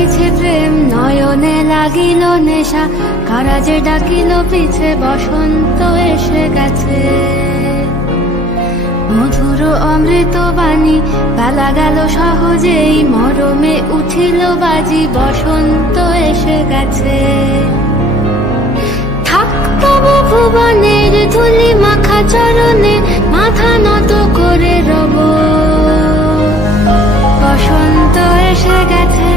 জাগিছে প্রেম নয়নে লাগিল নেশা, কারা যে ডাকিল পিছে বসন্ত এসে গেছে। মধুর অমৃত বাণী বেলা গেল সহজেই, মরমে উঠিল বাজি বসন্ত এসে গেছে। থাক তবু ভুবনের ধুলি মাখা চরণে, মাথা নত করে রব। বসন্ত এসে গেছে,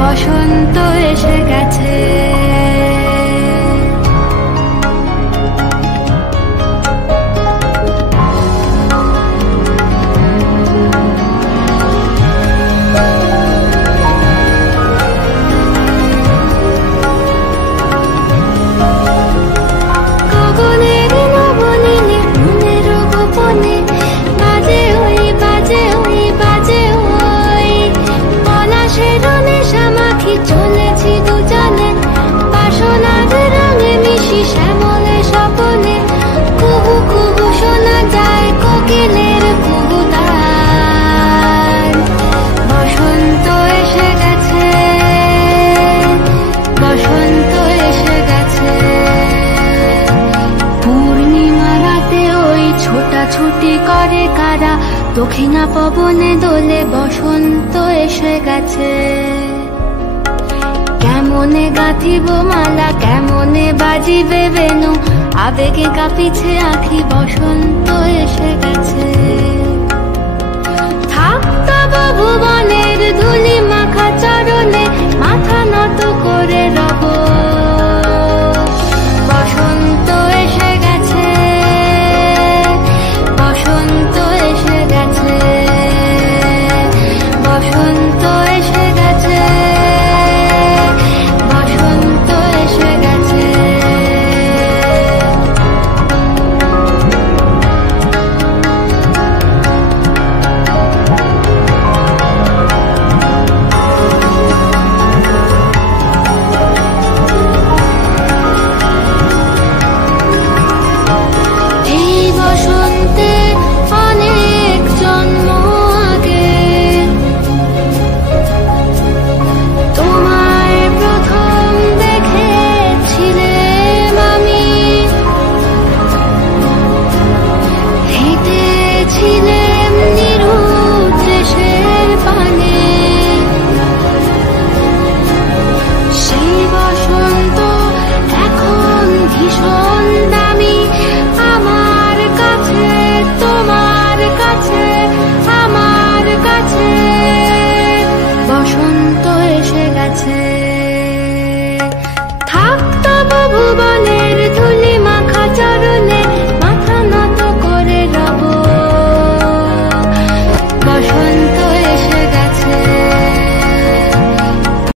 বসন্ত এসে গেছে। ছুটি করে কারা, দক্ষিণা পবনে দোলে বসন্ত এসে গেছে। কেমনে গাঁথিব মালা, কেমনে বাজিবে বেনু, আবেগে কাঁপিছে আখি বসন্ত এসে গেছে। থাক তব ভুবনের ধুলি মাখা চরণে, মাথা নত করে রব। বসন্ত এসে গেছে, বসন্ত এসে গেছে, বসন্ত এসে গেছে, বসন্ত এসে গেছে। এই বসন্তে অনেক জন্ম আগে তোমার প্রথম দেখেছিলাম আমি। হেঁটেছিলাম নিরুদ্ধ দেশের পানে, সেই বসন্ত এখন ভীষণ দামি আমার কাছে, তোমার কাছে, আমার কাছে। বসন্ত এসে গেছে, থাক তব ভুবনে